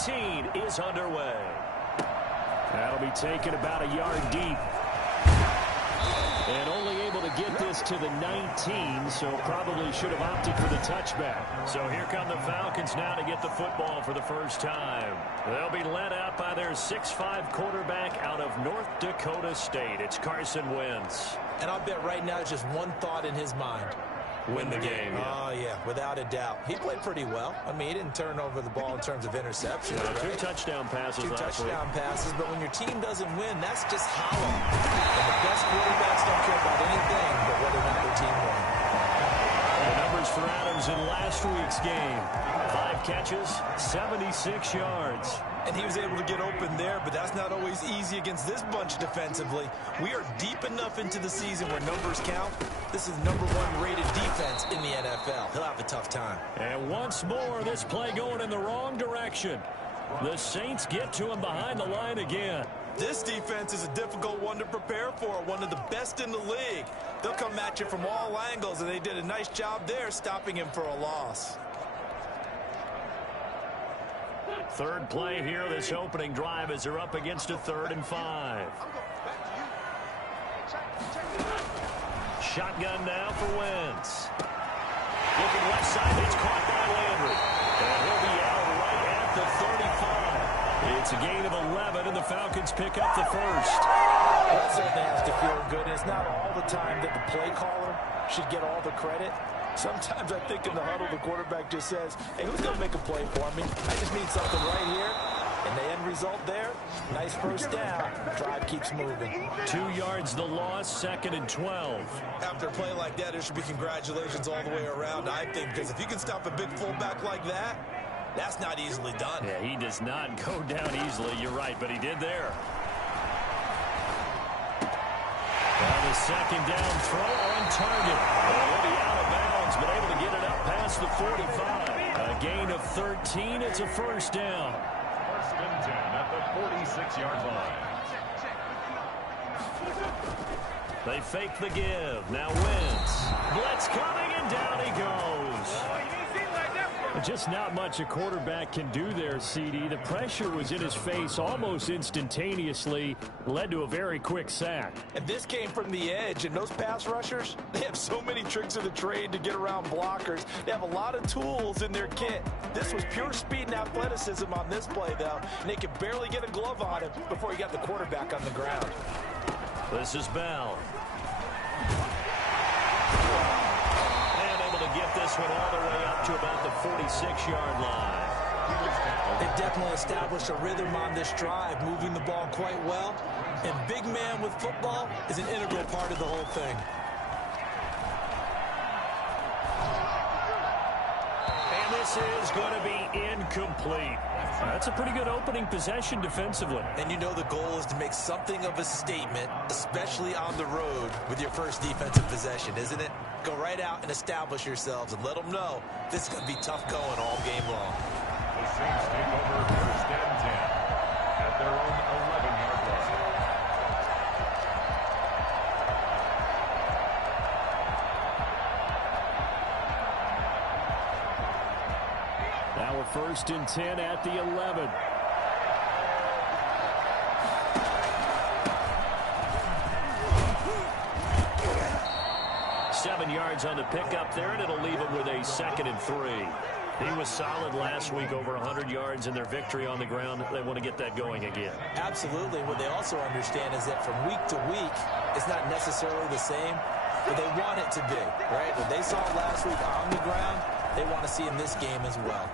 17 is underway. That'll be taken about a yard deep. And only able to get this to the 19, so probably should have opted for the touchback. So here come the Falcons now to get the football for the first time. They'll be led out by their 6'5" quarterback out of North Dakota State. It's Carson Wentz. And I'll bet right now it's just one thought in his mind. Win the game. Yeah. Oh, yeah, without a doubt. He played pretty well. I mean, he didn't turn over the ball in terms of interception. Yeah, right? 2 touchdown passes Two last touchdown week. passes, but when your team doesn't win, that's just hollow. And the best quarterbacks don't care about anything but whether or not their team won. The numbers for Adams in last week's game. 5 catches, 76 yards. And he was able to get open there, but that's not always easy against this bunch defensively. We are deep enough into the season where numbers count. This is #1 rated defense in the NFL. He'll have a tough time. And once more, this play going in the wrong direction. The Saints get to him behind the line again. This defense is a difficult one to prepare for, one of the best in the league. They'll come at you from all angles, and they did a nice job there stopping him for a loss. Third play here, this opening drive as they're up against a 3rd and 5. Shotgun now for Wentz. Looking left side, it's caught by Landry. And he'll be out right at the 35. It's a gain of 11, and the Falcons pick up the first. That certainly has to feel good. And it's not all the time that the play caller should get all the credit. Sometimes I think in the huddle, the quarterback just says, hey, who's going to make a play for me? I just need something right here. And the end result there, nice first down. Drive keeps moving. 2 yards the loss, 2nd and 12. After a play like that, there should be congratulations all the way around, I think, because if you can stop a big fullback like that, that's not easily done. Yeah, he does not go down easily. You're right, but he did there. And the 2nd down throw on target. He'll be out of bounds, but able to get it up past the 45. A gain of 13. It's a first down. First and 10 at the 46-yard line. They fake the give. Now Wentz. Blitz coming, and down he goes. Just not much a quarterback can do there, CD. The pressure was in his face almost instantaneously. Led to a very quick sack. And this came from the edge, and those pass rushers, they have so many tricks of the trade to get around blockers. They have a lot of tools in their kit. This was pure speed and athleticism on this play, though, and they could barely get a glove on him before he got the quarterback on the ground. This is Bell. Get this one all the way up to about the 46-yard line. They've definitely established a rhythm on this drive, moving the ball quite well. And big man with football is an integral part of the whole thing. And this is going to be incomplete. That's a pretty good opening possession defensively. And you know the goal is to make something of a statement, especially on the road with your first defensive possession, isn't it? Go right out and establish yourselves and let them know this is going to be tough going all game long. The Saints take over first and 10 at their own 11-yard line. Now we're first and 10 at the 11. Yards on the pickup there, and it'll leave him with a 2nd and 3. He was solid last week, over 100 yards in their victory on the ground. They want to get that going again. Absolutely. What they also understand is that from week to week, it's not necessarily the same, but they want it to be, right? When they saw it last week on the ground, they want to see in this game as well.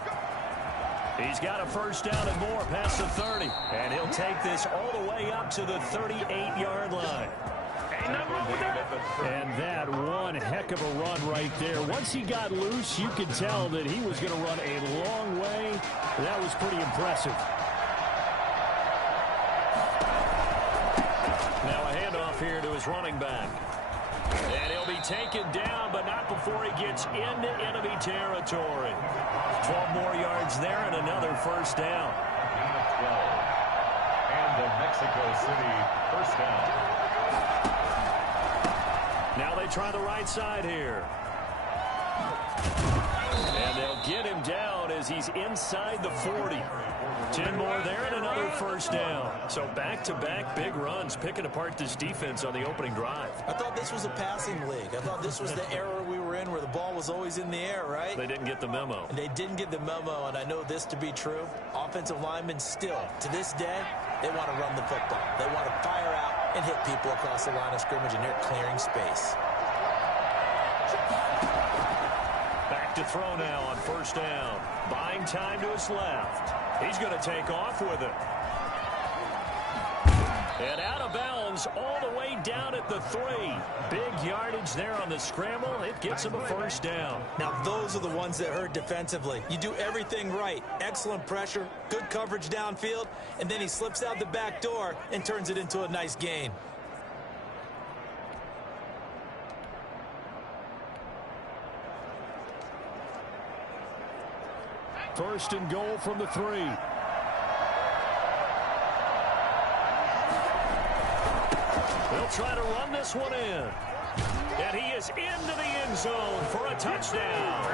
He's got a first down and more past the 30, and he'll take this all the way up to the 38-yard line. And that one heck of a run right there. Once he got loose, you could tell that he was going to run a long way. That was pretty impressive. Now a handoff here to his running back. And he'll be taken down, but not before he gets into enemy territory. 12 more yards there and another first down. 12. And the Mexico City first down. Now they try the right side here. And they'll get him down is he's inside the 40. 10 more there and another first down. So back-to-back big runs, picking apart this defense on the opening drive. I thought this was a passing league. I thought this was the era we were in where the ball was always in the air, right? They didn't get the memo. And they didn't get the memo, and I know this to be true. Offensive linemen still, to this day, they want to run the football. They want to fire out and hit people across the line of scrimmage, and they're clearing space. Back to throw now on first down. Buying time to his left. He's going to take off with it. And out of bounds all the way down at the 3. Big yardage there on the scramble. It gets him a first down. Now, those are the ones that hurt defensively. You do everything right. Excellent pressure, good coverage downfield, and then he slips out the back door and turns it into a nice gain. First and goal from the 3. They'll try to run this one in. And he is into the end zone for a touchdown.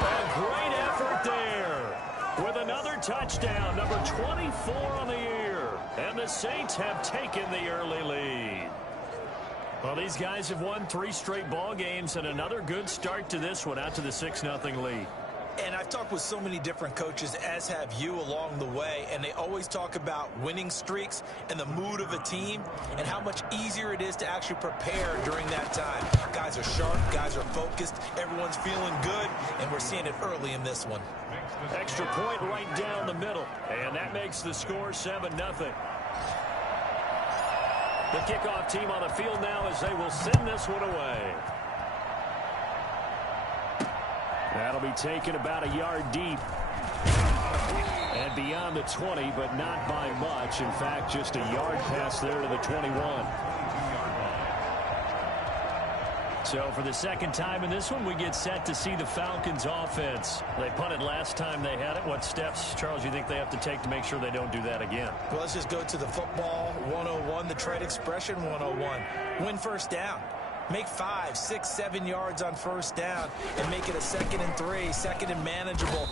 A great effort there. With another touchdown, number 24 on the year. And the Saints have taken the early lead. Well, these guys have won 3 straight ball games and another good start to this one out to the 6-0 lead. And I've talked with so many different coaches, as have you, along the way, and they always talk about winning streaks and the mood of a team and how much easier it is to actually prepare during that time. Guys are sharp, guys are focused, everyone's feeling good, and we're seeing it early in this one. Extra point right down the middle, and that makes the score 7-0. The kickoff team on the field now as they will send this one away. That'll be taken about a yard deep. And beyond the 20, but not by much. In fact, just a yard pass there to the 21. So for the second time in this one, we get set to see the Falcons offense. They punted last time they had it. What steps, Charles, you think they have to take to make sure they don't do that again? Well, let's just go to the football 101, the trade expression 101. Win first down. Make 5, 6, 7 yards on first down and make it a 2nd and 3, 2nd and manageable.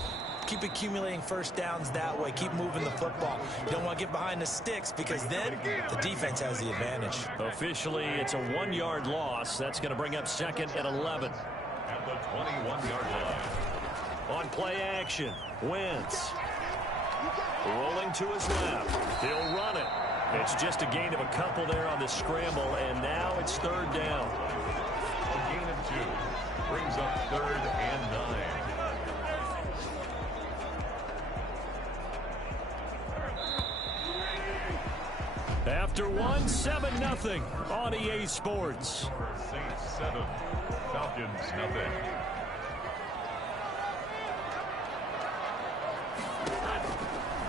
Keep accumulating first downs that way. Keep moving the football. You don't want to get behind the sticks because then the defense has the advantage. Officially, it's a 1-yard loss. That's going to bring up 2nd and 11. At the 21-yard line. On play action, Wentz. Rolling to his left. He'll run it. It's just a gain of a couple there on the scramble, and now it's 3rd down. A gain of 2 brings up 3rd and 9. After 1, 7-0 on EA Sports. Saints 7, Falcons nothing.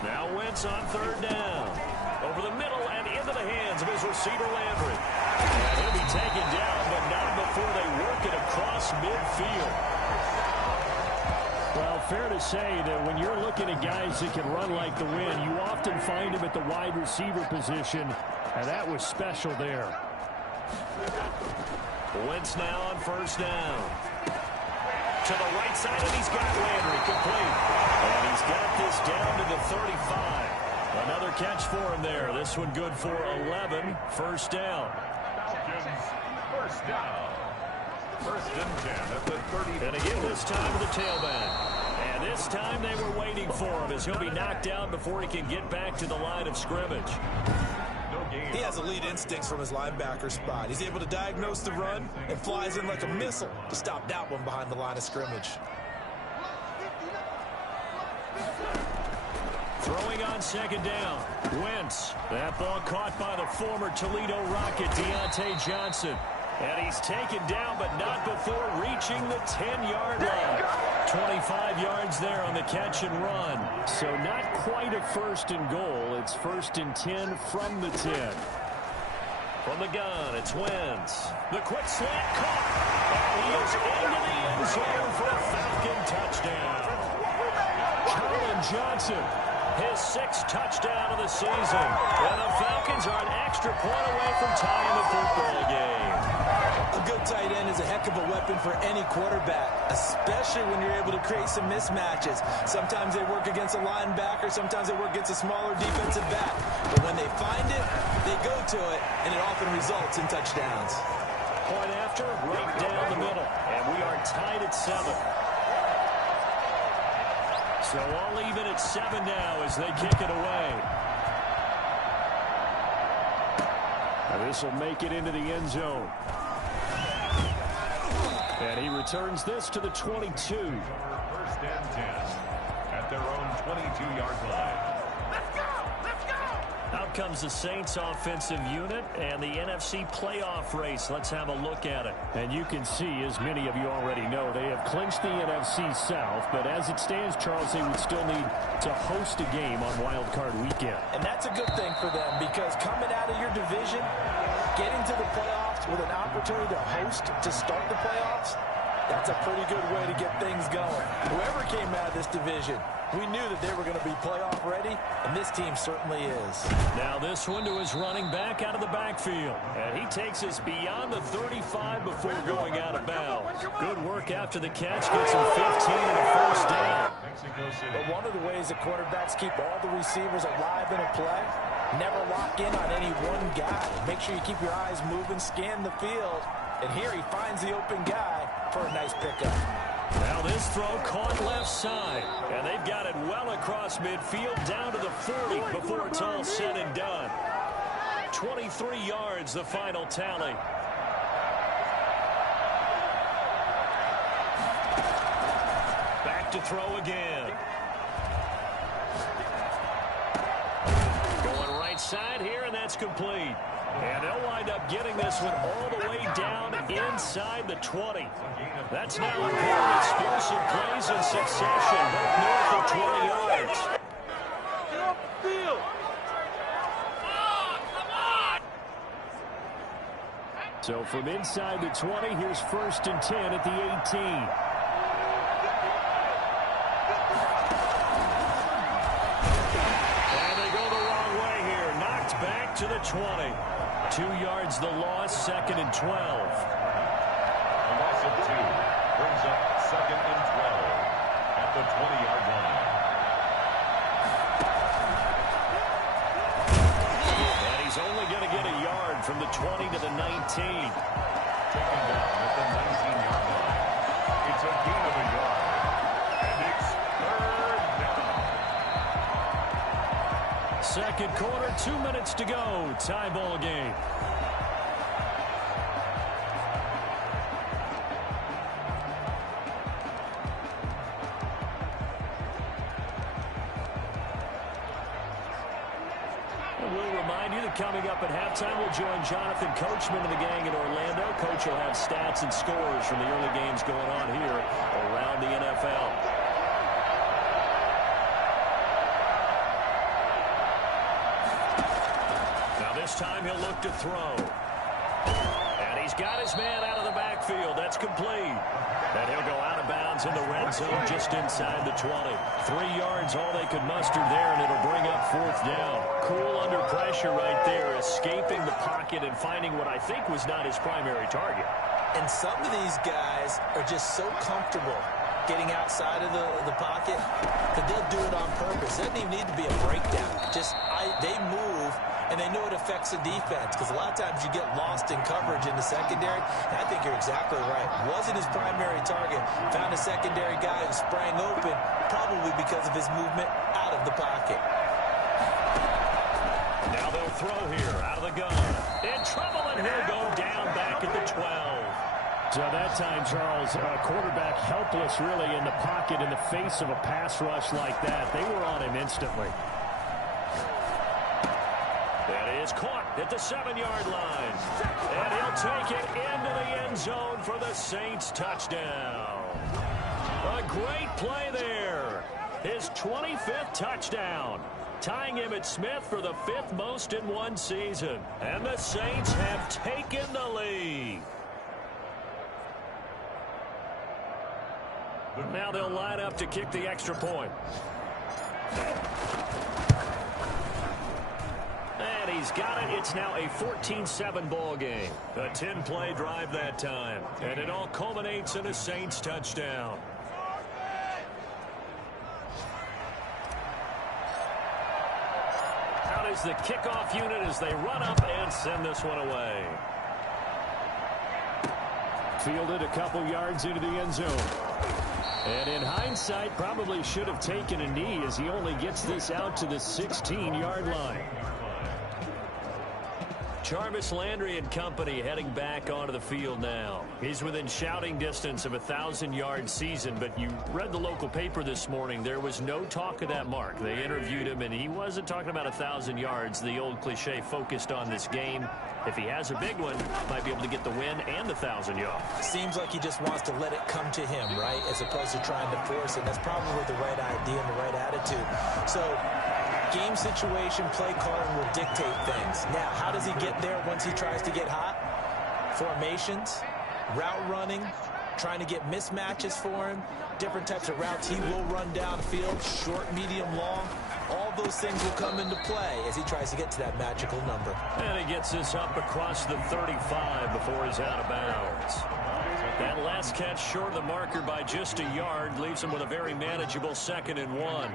Now Wentz on 3rd down. Over the middle and into the hands of his receiver, Landry. And he'll be taken down, but not before they work it across midfield. Well, fair to say that when you're looking at guys that can run like the wind, you often find them at the wide receiver position, and that was special there. Wentz now on 1st down. To the right side, and he's got Landry complete. And he's got this down to the 35. Another catch for him there. This one good for 11. First down. Falcons, first down. 1st and 10 at the 30. And again this time to the tailback. And this time they were waiting for him as he'll be knocked down before he can get back to the line of scrimmage. No gain. He has elite instincts from his linebacker spot. He's able to diagnose the run and flies in like a missile to stop that one behind the line of scrimmage. Throwing on 2nd down. Wentz. That ball caught by the former Toledo Rocket, Deontay Johnson. And he's taken down, but not before reaching the 10-yard line. 25 yards there on the catch and run. So not quite a 1st and goal. It's 1st and 10 from the 10. From the gun, it's Wentz. The quick slant caught. And he is into the end zone for a Falcon touchdown. Colin Johnson, his 6th touchdown of the season. And the Falcons are an extra point away from tying the football game. A good tight end is is a heck of a weapon for any quarterback, especially when you're able to create some mismatches. Sometimes they work against a linebacker, sometimes they work against a smaller defensive back. But when they find it, they go to it, and it often results in touchdowns. Point after, right down the middle. And we are tied at 7. So all even at 7 now as they kick it away. This will make it into the end zone. And he returns this to the 22. First and 10 at their own 22-yard line. Out comes the Saints offensive unit and the NFC playoff race. Let's have a look at it. And you can see, as many of you already know, they have clinched the NFC South. But as it stands, Charles, they would still need to host a game on Wild Card Weekend. And that's a good thing for them, because coming out of your division, getting to the playoffs with an opportunity to host to start the playoffs, that's a pretty good way to get things going. Whoever came out of this division, we knew that they were going to be playoff ready, and this team certainly is. Now this one to his running back out of the backfield. And he takes us beyond the 35 before going out of bounds. Good work after the catch. Gets him 15 and a first down. But one of the ways the quarterbacks keep all the receivers alive in a play, never lock in on any one guy. Make sure you keep your eyes moving, scan the field. And here he finds the open guy for a nice pickup. Now this throw caught left side. And they've got it well across midfield down to the 40 before it's all said and done. 23 yards, the final tally. Back to throw again. Going right side here, and that's complete. And they'll wind up getting this one all the way down inside the 20. That's now a pair of explosive plays in succession, both north of 20 yards. Get off the field. So from inside the 20, here's 1st and 10 at the 18. And they go the wrong way here. Knocked back to the 20. 2 yards the loss, 2nd and 12. A loss of 2 brings up 2nd and 12 at the 20-yard line. And he's only going to get a yard from the 20 to the 19. Taken down at the 19-yard line. It's a gain of a yard. And it's 3rd down. Second quarter, 2 minutes to go. Tie ball game. We'll remind you that coming up at halftime, we'll join Jonathan Coachman and the gang in Orlando. Coach will have stats and scores from the early games going on here around the NFL. Now this time he'll look to throw. And he's got his man out of the backfield. That's complete. And he'll go out of bounds in the red zone just inside the 20. 3 yards, all they could muster there, and it'll bring up 4th down. Cool under pressure right there, escaping the pocket and finding what I think was not his primary target. And some of these guys are just so comfortable getting outside of the pocket that they'll do it on purpose. It doesn't even need to be a breakdown. They move, and they know it affects the defense, because a lot of times you get lost in coverage in the secondary. And I think you're exactly right. Wasn't his primary target. Found a secondary guy who sprang open, probably because of his movement out of the pocket. Now they'll throw here out of the gun. In trouble, and he'll go down back at the 12. So that time, Charles, quarterback helpless really in the pocket in the face of a pass rush like that. They were on him instantly. That is caught at the 7-yard line. And he'll take it into the end zone for the Saints touchdown. A great play there. His 25th touchdown, tying him at Smith for the 5th most in one season. And the Saints have taken the lead. Now they'll line up to kick the extra point. And he's he's got it. It's now a 14-7 ball game. A 10-play drive that time. And it all culminates in a Saints touchdown. Out is the kickoff unit as they run up and send this one away. Fielded a couple yards into the end zone. And in hindsight, probably should have taken a knee as he only gets this out to the 16-yard line. Jarvis Landry and company heading back onto the field now. He's within shouting distance of a 1,000-yard season, but you read the local paper this morning. There was no talk of that mark. They interviewed him, and he wasn't talking about 1,000 yards. The old cliche focused on this game. If he has a big one, might be able to get the win and the 1,000 yards. Seems like he just wants to let it come to him, right, as opposed to trying to force it. That's probably the right idea and the right attitude. So game situation, play calling will dictate things. Now, how does he get there once he tries to get hot? Formations, route running, trying to get mismatches for him, different types of routes he will run downfield, short, medium, long. All those things will come into play as he tries to get to that magical number. And he gets this up across the 35 before he's out of bounds. That last catch short of the marker by just a yard leaves him with a very manageable 2nd and 1.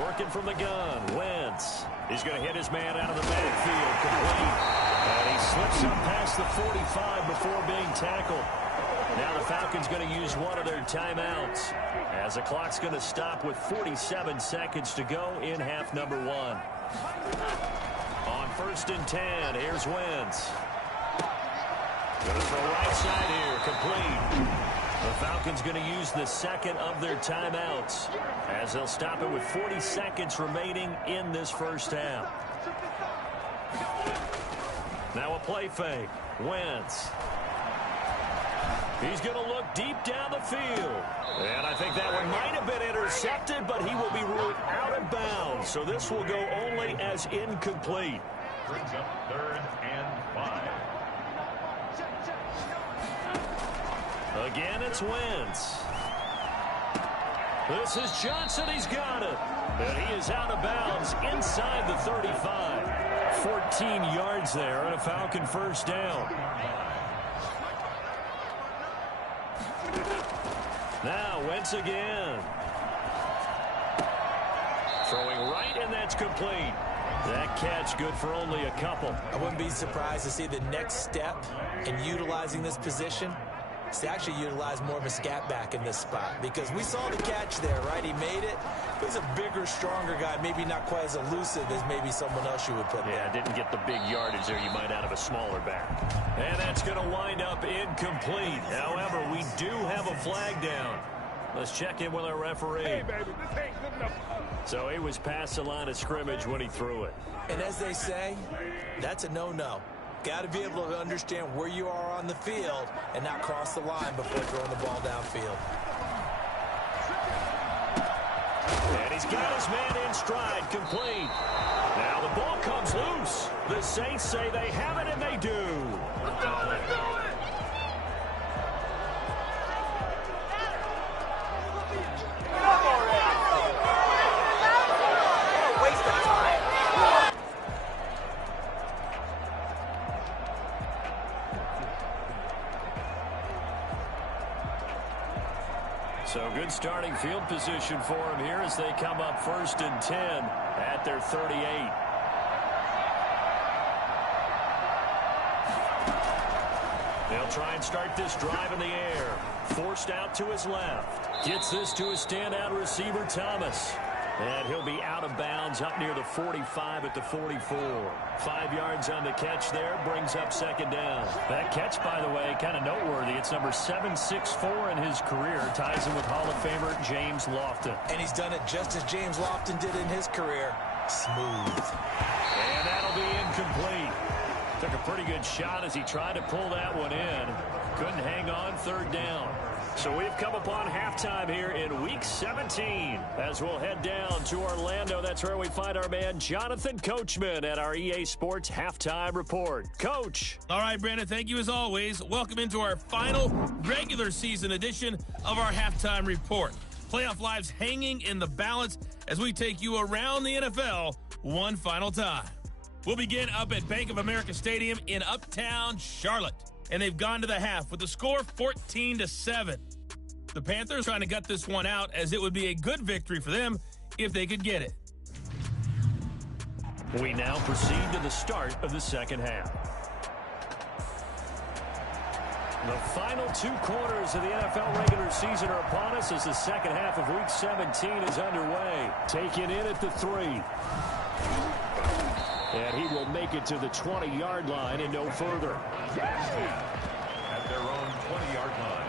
Working from the gun, Wentz. He's going to hit his man out of the backfield, complete. And he slips up past the 45 before being tackled. Now the Falcons going to use one of their timeouts as the clock's going to stop with 47 seconds to go in half number 1. On 1st and 10, here's Wentz. Going to throw right side here, complete. The Falcons going to use the 2nd of their timeouts as they'll stop it with 40 seconds remaining in this first half. Now a play fake. Wentz. He's going to look deep down the field. And I think that one might have been intercepted, but he will be ruled out of bounds. So this will go only as incomplete. Brings up 3rd and 5. Again, it's Wentz. This is Johnson. He's got it. And he is out of bounds inside the 35. 14 yards there and a Falcon first down. Now Wentz again. Throwing right, and that's complete. That catch good for only a couple. I wouldn't be surprised to see the next step in utilizing this position is to actually utilize more of a scat back in this spot, because we saw the catch there, right? He made it. He's a bigger, stronger guy, maybe not quite as elusive as maybe someone else you would put there. Yeah, didn't get the big yardage there you might out of a smaller back. And that's going to wind up incomplete. However, we do have a flag down. Let's check in with our referee. Hey, baby, this ain't good enough. So he was past the line of scrimmage when he threw it. And as they say, that's a no-no. Got to be able to understand where you are on the field and not cross the line before throwing the ball downfield. And he's got his man in stride, complete. Now the ball comes loose. The Saints say they have it, and they do. Let's do it! So good starting field position for him here as they come up 1st and 10 at their 38. They'll try and start this drive in the air. Forced out to his left. Gets this to his standout receiver, Thomas. And he'll be out of bounds up near the 45 at the 44. 5 yards on the catch there, brings up 2nd down. That catch, by the way, kind of noteworthy. It's number 764 in his career. Ties him with Hall of Famer James Lofton. And he's done it just as James Lofton did in his career. Smooth. And that'll be incomplete. Took a pretty good shot as he tried to pull that one in. Couldn't hang on, 3rd down. So we've come upon halftime here in Week 17. As we'll head down to Orlando, that's where we find our man Jonathan Coachman at our EA Sports Halftime Report. Coach. All right, Brandon, thank you as always. Welcome into our final regular season edition of our Halftime Report. Playoff lives hanging in the balance as we take you around the NFL one final time. We'll begin up at Bank of America Stadium in Uptown Charlotte. And they've gone to the half with the score 14-7. The Panthers trying to gut this one out, as it would be a good victory for them if they could get it. We now proceed to the start of the second half. The final 2 quarters of the NFL regular season are upon us as the second half of Week 17 is underway. Taken in at the 3. And he will make it to the 20-yard line and no further. At their own 20-yard line.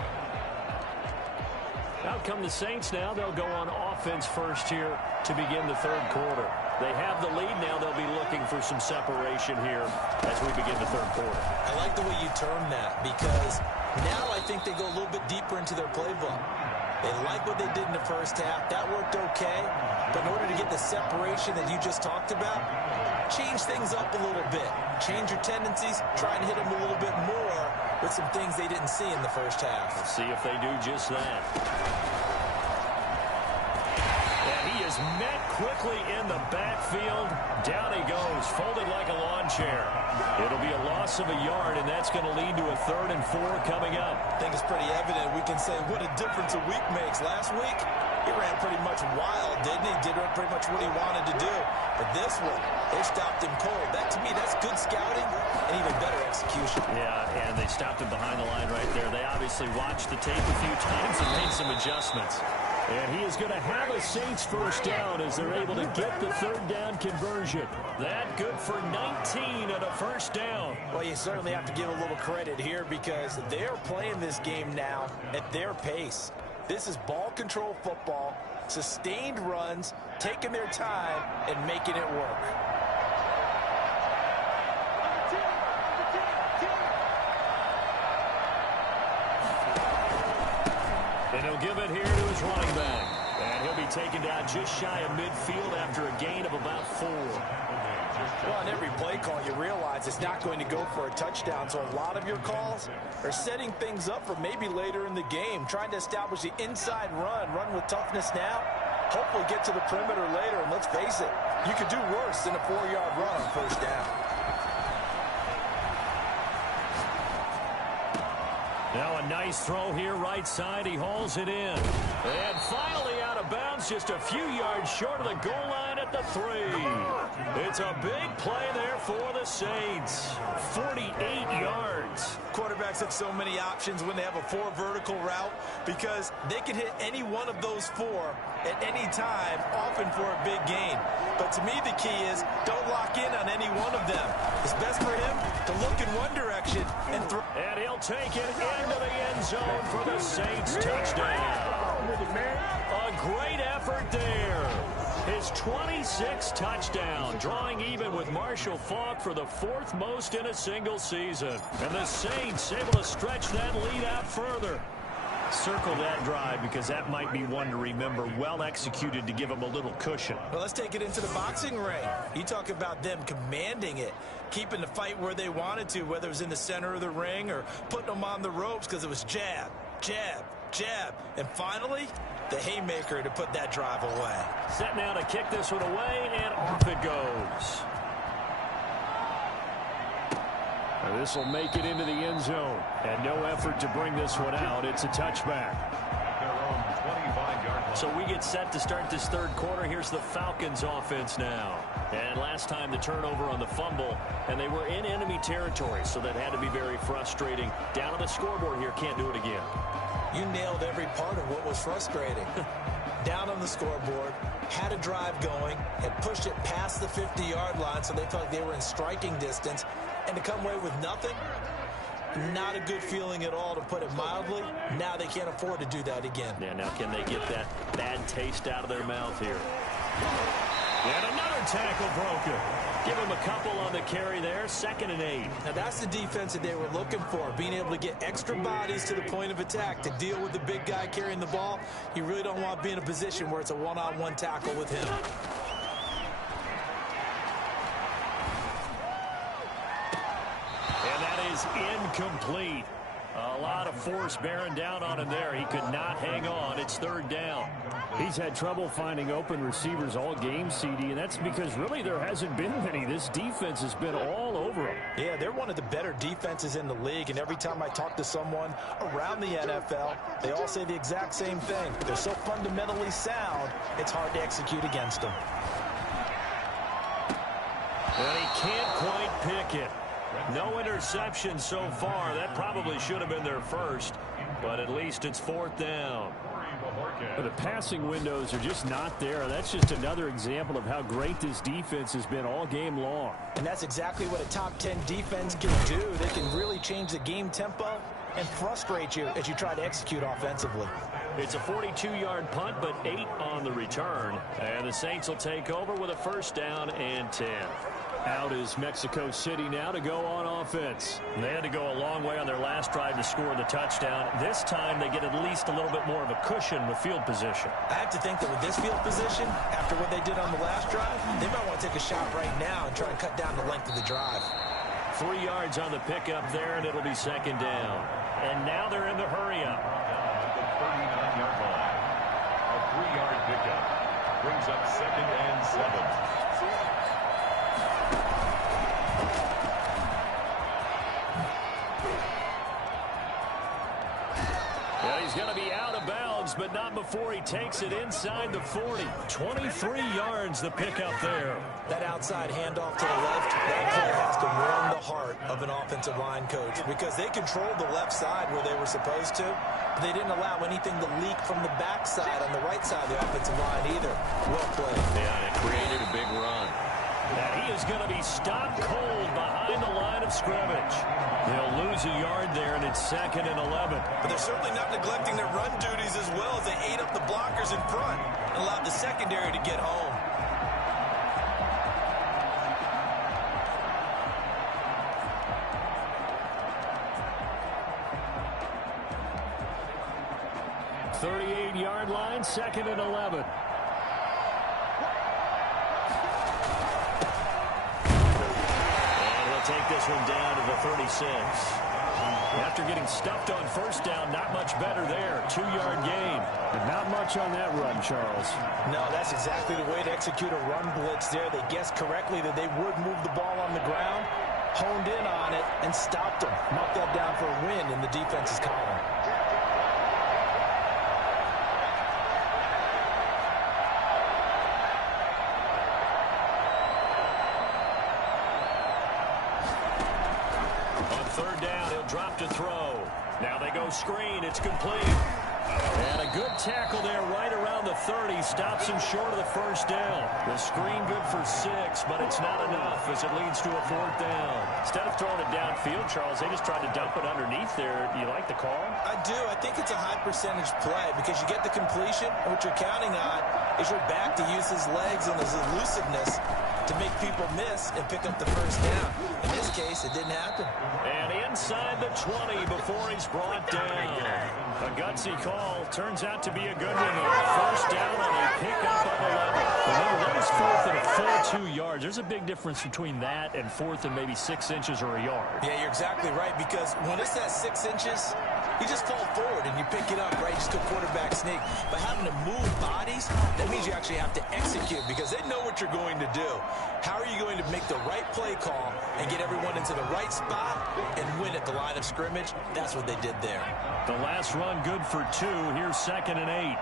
Out come the Saints now. They'll go on offense first here to begin the third quarter. They have the lead now. They'll be looking for some separation here as we begin the third quarter. I like the way you term that, because now I think they go a little bit deeper into their playbook. They like what they did in the first half. That worked okay. But in order to get the separation that you just talked about, change things up a little bit. Change your tendencies. Try and hit them a little bit more with some things they didn't see in the first half. Let's see if they do just that. And he is met quickly in the backfield. Down he goes, folded like a lawn chair. It'll be a loss of a yard, and that's going to lead to a 3rd and 4 coming up. I think it's pretty evident. We can say what a difference a week makes. Last week, he ran pretty much wild, didn't he? Did pretty much what he wanted to do. But this one, they stopped him cold. That, to me, that's good scouting and even better execution. Yeah, and they stopped him behind the line right there. They obviously watched the tape a few times and made some adjustments. And he is going to have a Saints first down as they're able to get the 3rd down conversion. That good for 19 and a first down. Well, you certainly have to give a little credit here because they're playing this game now at their pace. This is ball control football, sustained runs, taking their time, and making it work. And he'll give it here to his running back. And he'll be taken down just shy of midfield after a gain of about 4. Well, on every play call, you realize it's not going to go for a touchdown. So a lot of your calls are setting things up for maybe later in the game, trying to establish the inside run with toughness now, hopefully get to the perimeter later. And let's face it, you could do worse than a 4-yard run on first down. Now a nice throw here, right side. He hauls it in. And finally out of bounds, just a few yards short of the goal line at the 3. It's a big play there for the Saints. 48 yards. Quarterbacks have so many options when they have a 4 vertical route because they can hit any one of those 4 at any time, often for a big gain. But to me, the key is don't lock in on any one of them. It's best for him to look in one direction and throw. And he'll take it into the end zone for the Saints touchdown. A great effort there. His 26th touchdown, drawing even with Marshall Faulk for the 4th most in a single season. And the Saints able to stretch that lead out further. Circle that drive because that might be one to remember. Well executed to give him a little cushion. Well, let's take it into the boxing ring. You talk about them commanding it, keeping the fight where they wanted to, whether it was in the center of the ring or putting them on the ropes because it was jab, jab, jab. And finally, the haymaker to put that drive away. Set now to kick this one away, and off it goes. This will make it into the end zone. And no effort to bring this one out. It's a touchback. Their own 25-yard line. So we get set to start this third quarter. Here's the Falcons offense now. And last time the turnover on the fumble, and they were in enemy territory, so that had to be very frustrating. Down on the scoreboard here, can't do it again. You nailed every part of what was frustrating. Down on the scoreboard, had a drive going, had pushed it past the 50-yard line, so they felt like they were in striking distance. And to come away with nothing, not a good feeling at all, to put it mildly. Now they can't afford to do that again. Yeah, now can they get that bad taste out of their mouth here? And another tackle broken. Give him a couple on the carry there, 2nd and 8. Now that's the defense that they were looking for, being able to get extra bodies to the point of attack to deal with the big guy carrying the ball. You really don't want to be in a position where it's a one-on-one tackle with him. And that is incomplete. A lot of force bearing down on him there. He could not hang on. It's third down. He's had trouble finding open receivers all game, CD, and that's because really there hasn't been many. This defense has been all over him. Yeah, they're one of the better defenses in the league, and every time I talk to someone around the NFL, they all say the exact same thing. They're so fundamentally sound, it's hard to execute against them. And he can't quite pick it. No interception so far. That probably should have been their first, but at least it's fourth down. But the passing windows are just not there. That's just another example of how great this defense has been all game long. And that's exactly what a top 10 defense can do. They can really change the game tempo and frustrate you as you try to execute offensively. It's a 42-yard punt, but 8 on the return. And the Saints will take over with a first down and 10. Out is Mexico City now to go on offense. They had to go a long way on their last drive to score the touchdown. This time they get at least a little bit more of a cushion with field position. I have to think that with this field position, after what they did on the last drive, they might want to take a shot right now and try and cut down the length of the drive. 3 yards on the pickup there, and it'll be second down. And now they're in the hurry-up. The 39-yard line. A 3-yard pickup brings up second and 7. He's going to be out of bounds, but not before he takes it inside the 40. 23 yards the pickup there. That outside handoff to the left, that play has to warm the heart of an offensive line coach because they controlled the left side where they were supposed to, but they didn't allow anything to leak from the backside on the right side of the offensive line either. Well played. Yeah, and it created a big run. And he is going to be stopped cold behind the line of scrimmage. They'll lose a yard there, and it's second and 11. But they're certainly not neglecting their run duties as well as they ate up the blockers in front and allowed the secondary to get home. Yard line, second and 11. Take this one down to the 36. After getting stuffed on first down, not much better there. 2-yard gain. And not much on that run, Charles. No, that's exactly the way to execute a run blitz there. They guessed correctly that they would move the ball on the ground, honed in on it, and stopped them. Knocked that down for a win in the defense's column. Third down, he'll drop to throw. Now they go screen, it's complete. And a good tackle there right around the 30. Stops him short of the first down. The screen good for 6, but it's not enough as it leads to a fourth down. Instead of throwing it downfield, Charles, they just tried to dump it underneath there. Do you like the call? I do. I think it's a high percentage play because you get the completion, and what you're counting on is your back to use his legs and his elusiveness to make people miss and pick up the first down. In this case, it didn't happen. And inside the 20 before he's brought down. A gutsy call turns out to be a good one. First down on a pickup of 11. Remember, that was fourth and a full 2 yards. There's a big difference between that and fourth and maybe 6 inches or a yard. Yeah, you're exactly right, because when it's at 6 inches, you just fall forward and you pick it up, right? Just go quarterback sneak. But having to move bodies, that means you actually have to execute because they know what you're going to do. How are you going to make the right play call and get everyone into the right spot and win at the line of scrimmage? That's what they did there. The last run good for 2. Here's second and 8.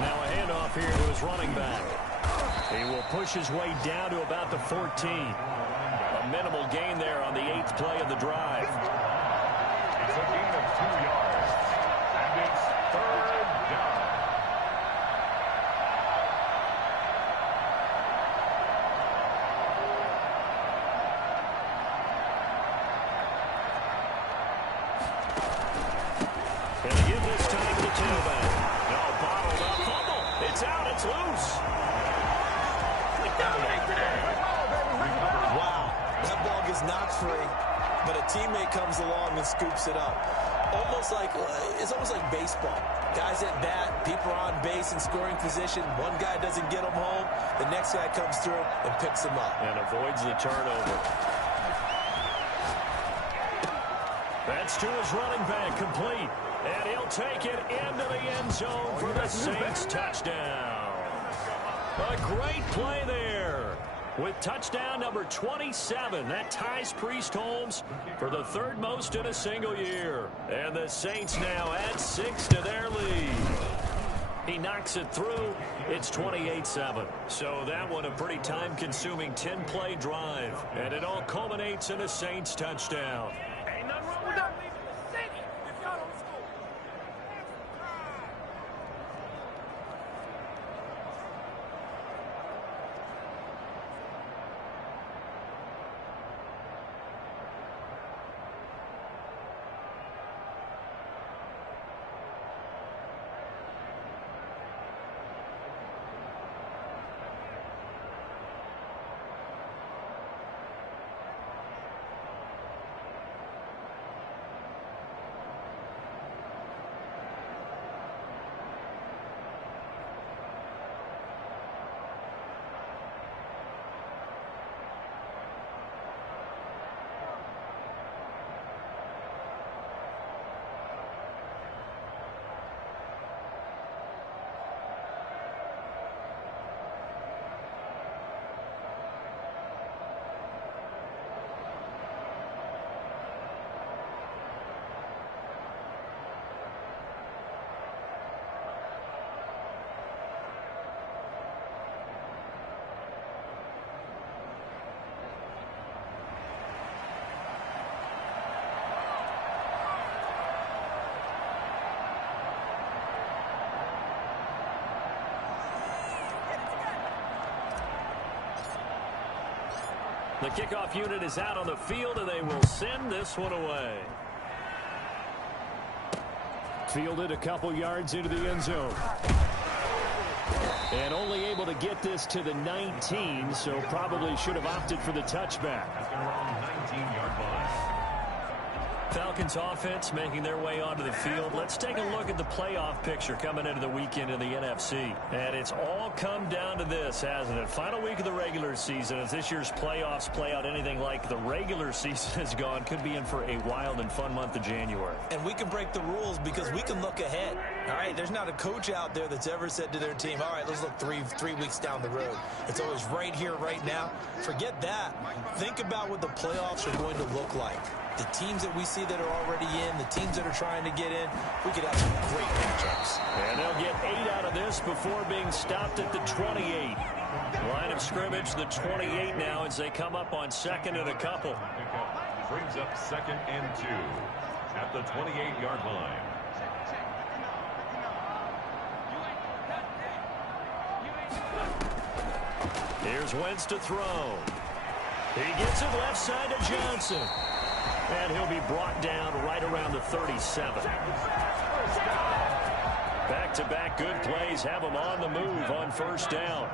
Now a handoff here to his running back. He will push his way down to about the 14. A minimal gain there on the 8th play of the drive. It's a gain of 2 yards, and it's third down. And they give this time to the tailback. No, bottled up. Fumble. It's out. It's loose. Wow, that ball gets knocked free, but a teammate comes along and scoops it up. almost like baseball. Guys at bat, people are on base in scoring position. One guy doesn't get them home. The next guy comes through and picks them up. And avoids the turnover. That's to his running back, complete. And he'll take it into the end zone for the Saints touchdown. A great play there. With touchdown number 27, that ties Priest Holmes for the third most in a single year. And the Saints now add 6 to their lead. He knocks it through. It's 28-7. So that one a pretty time-consuming 10-play drive. And it all culminates in a Saints touchdown. Ain't nothing wrong with that. Leave it to the city if y'all don't score. The kickoff unit is out on the field, and they will send this one away. Fielded a couple yards into the end zone. And only able to get this to the 19, so probably should have opted for the touchback. At their own 19-yard line. Falcons offense making their way onto the field. Let's take a look at the playoff picture coming into the weekend in the NFC. And it's all come down to this, hasn't it? Final week of the regular season. As this year's playoffs play out anything like the regular season has gone, could be in for a wild and fun month of January. And we can break the rules because we can look ahead. All right, there's not a coach out there that's ever said to their team, all right, let's look three weeks down the road. It's always right here, right now. Forget that. Think about what the playoffs are going to look like. The teams that we see that are already in, the teams that are trying to get in, we could have some great matchups. And they'll get 8 out of this before being stopped at the 28. Line of scrimmage, the 28 now as they come up on second and a couple. Brings up 2nd and 2 at the 28-yard line. Here's Wentz to throw. He gets it left side to Johnson. And he'll be brought down right around the 37. Back-to-back good plays have him on the move on first down.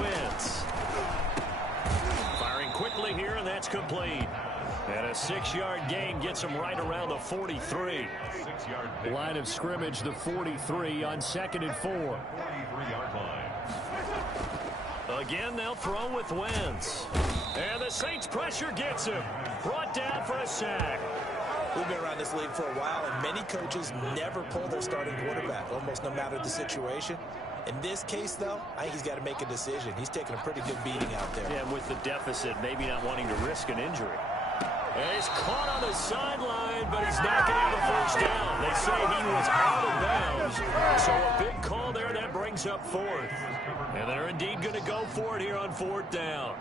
Wentz. Firing quickly here, and that's complete. And a 6-yard gain gets him right around the 43. Line of scrimmage, the 43 on 2nd and 4. 43-yard line. Again, they'll throw with Wentz. And the Saints pressure gets him. Brought down for a sack. We've been around this league for a while, and many coaches never pull their starting quarterback, almost no matter the situation. In this case, though, I think he's got to make a decision. He's taking a pretty good beating out there. Yeah, with the deficit, maybe not wanting to risk an injury. And he's caught on the sideline, but he's not going to have a first down. They say he was out of bounds. So a big call there that brings up 4th. And they're indeed going to go for it here on 4th down.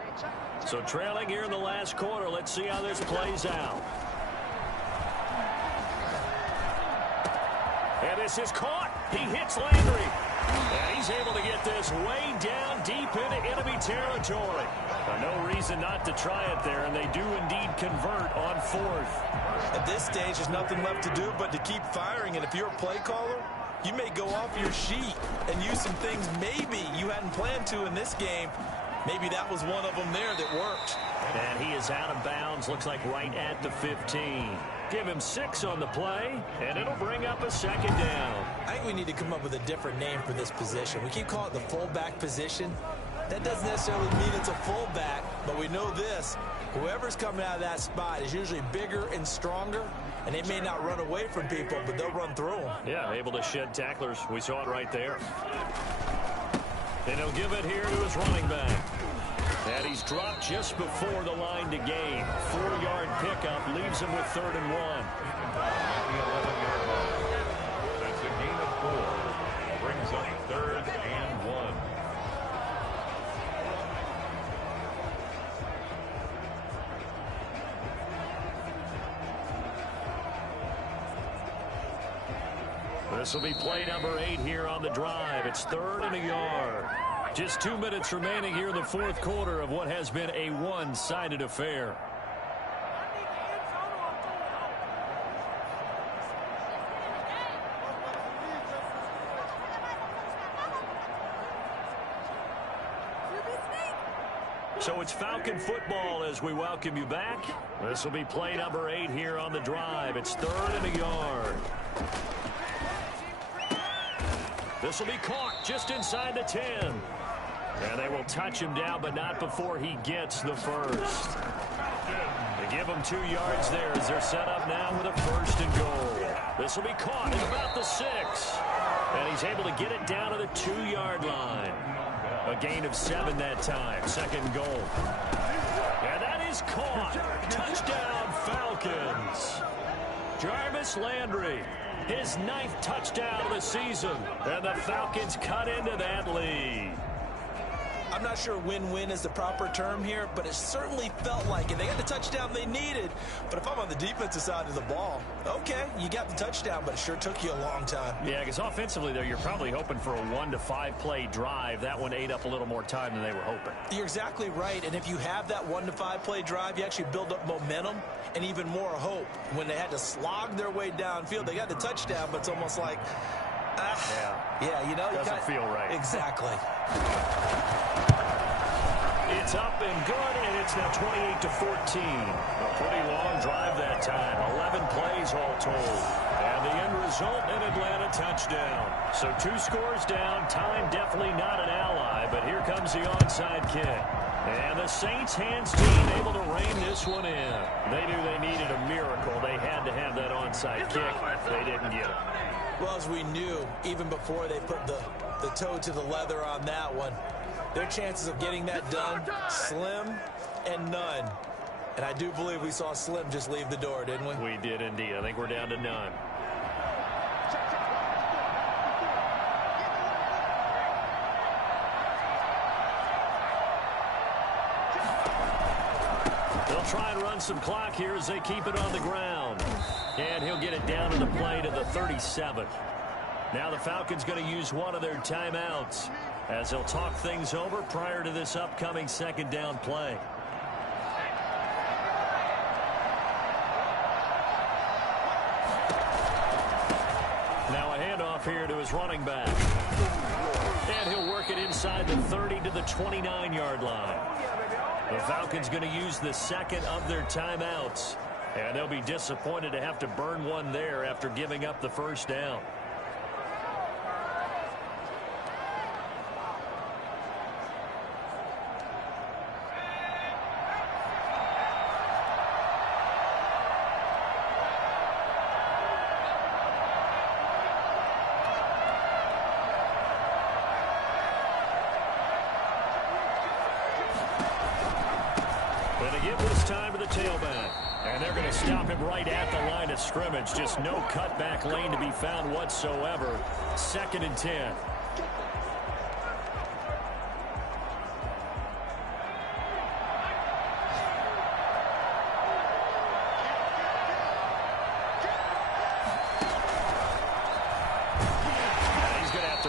So trailing here in the last quarter. Let's see how this plays out. And this is caught. He hits Landry. And he's able to get this way down deep into enemy territory. No reason not to try it there, and they do indeed convert on 4th. At this stage, there's nothing left to do but to keep firing. And if you're a play caller, you may go off your sheet and use some things maybe you hadn't planned to in this game. Maybe that was one of them there that worked. And he is out of bounds, looks like right at the 15. Give him 6 on the play, and it'll bring up a second down. I think we need to come up with a different name for this position. We keep calling it the fullback position. That doesn't necessarily mean it's a fullback, but we know this. Whoever's coming out of that spot is usually bigger and stronger, and they may not run away from people, but they'll run through them. Yeah, able to shed tacklers. We saw it right there. And he'll give it here to his running back. And he's dropped just before the line to gain. 4-yard pickup leaves him with 3rd and 1. That's a gain of 4. Brings up 3rd and 1. This will be play number 8 here on the drive. It's 3rd and a yard. Just 2 minutes remaining here in the 4th quarter of what has been a one-sided affair. So it's Falcon football as we welcome you back. This will be play number 8 here on the drive. It's 3rd and a yard. This will be caught just inside the 10. And they will touch him down, but not before he gets the first. They give him 2 yards there as they're set up now with a 1st and goal. This will be caught at about the 6. And he's able to get it down to the 2-yard line. A gain of 7 that time. 2nd and goal. And that is caught. Touchdown, Falcons. Jarvis Landry. His 9th touchdown of the season. And the Falcons cut into that lead. I'm not sure win-win is the proper term here, but it certainly felt like it. They got the touchdown they needed. But if I'm on the defensive side of the ball, okay, you got the touchdown, but it sure took you a long time. Yeah, because offensively, though, you're probably hoping for a 1 to 5 play drive. That one ate up a little more time than they were hoping. You're exactly right. And if you have that 1 to 5 play drive, you actually build up momentum and even more hope. When they had to slog their way downfield, they got the touchdown, but it's almost like, yeah, you know, doesn't feel right. Exactly. It's up and good, and it's now 28 to 14. A pretty long drive that time. 11 plays all told. And the end result, an Atlanta touchdown. So 2 scores down. Time definitely not an ally, but here comes the onside kick. And the Saints hands team able to rein this one in. They knew they needed a miracle. They had to have that onside kick. They didn't get it. Well, as we knew, even before they put the toe to the leather on that one, their chances of getting that done, slim and none. And I do believe we saw Slim just leave the door, didn't we? We did indeed. I think we're down to none. They'll try and run some clock here as they keep it on the ground. And he'll get it down to the play to the 37. Now the Falcons going to use one of their timeouts as they'll talk things over prior to this upcoming 2nd down play. Now a handoff here to his running back. And he'll work it inside the 30 to the 29-yard line. The Falcons going to use the 2nd of their timeouts. And they'll be disappointed to have to burn one there after giving up the 1st down. And they're going to stop him right at the line of scrimmage. Just no cutback lane to be found whatsoever. 2nd and 10.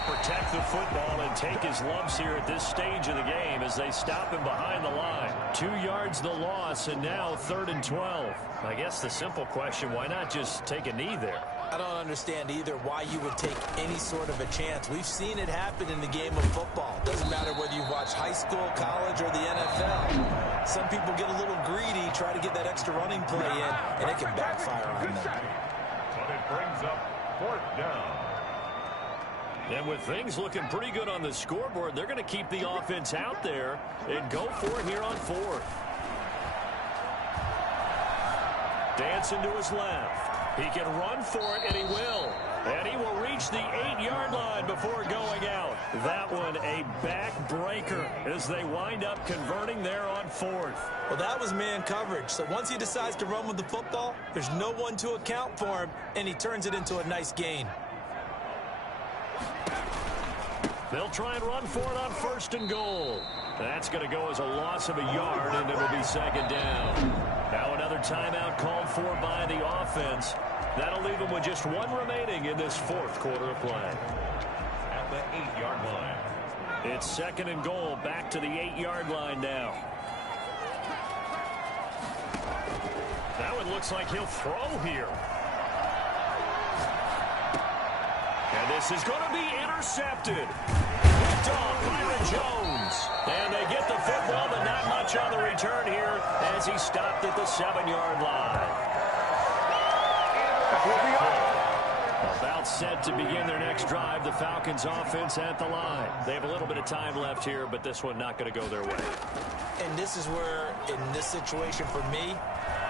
Protect the football and take his lumps here at this stage of the game as they stop him behind the line. 2 yards the loss, and now 3rd and 12. I guess the simple question, why not just take a knee there? I don't understand either why you would take any sort of a chance. We've seen it happen in the game of football. Doesn't matter whether you watch high school, college, or the NFL. Some people get a little greedy, try to get that extra running play in, and it can backfire on them. But it brings up 4th down. And with things looking pretty good on the scoreboard, they're going to keep the offense out there and go for it here on 4th. Dancing to his left. He can run for it, and he will. And he will reach the 8-yard line before going out. That one a backbreaker as they wind up converting there on 4th. Well, that was man coverage. So once he decides to run with the football, there's no one to account for him, and he turns it into a nice gain. They'll try and run for it on 1st and goal. That's going to go as a loss of a yard, and it'll be 2nd down. Now another timeout called for by the offense. That'll leave them with just one remaining in this 4th quarter of play. At the 8-yard line. It's 2nd and goal, back to the 8-yard line now. That one looks like he'll throw here. And this is going to be intercepted. Picked off Byron Jones. And they get the football, but not much on the return here as he stopped at the 7-yard line. About set to begin their next drive. The Falcons offense at the line. They have a little bit of time left here, but this one not going to go their way. And this is where, in this situation for me,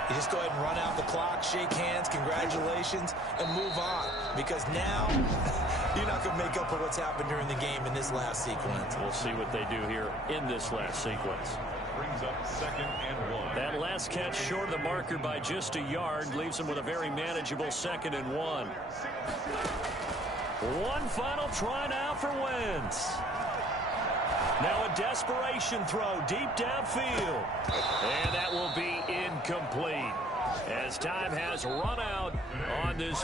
you just go ahead and run out the clock, shake hands, congratulations, and move on. Because now, you're not going to make up for what's happened during the game in this last sequence. We'll see what they do here in this last sequence. Brings up 2nd and 1. That last catch short of the marker by just a yard leaves them with a very manageable 2nd and 1. One final try now for Wentz. Now a desperation throw deep downfield. And that will be incomplete as time has run out on this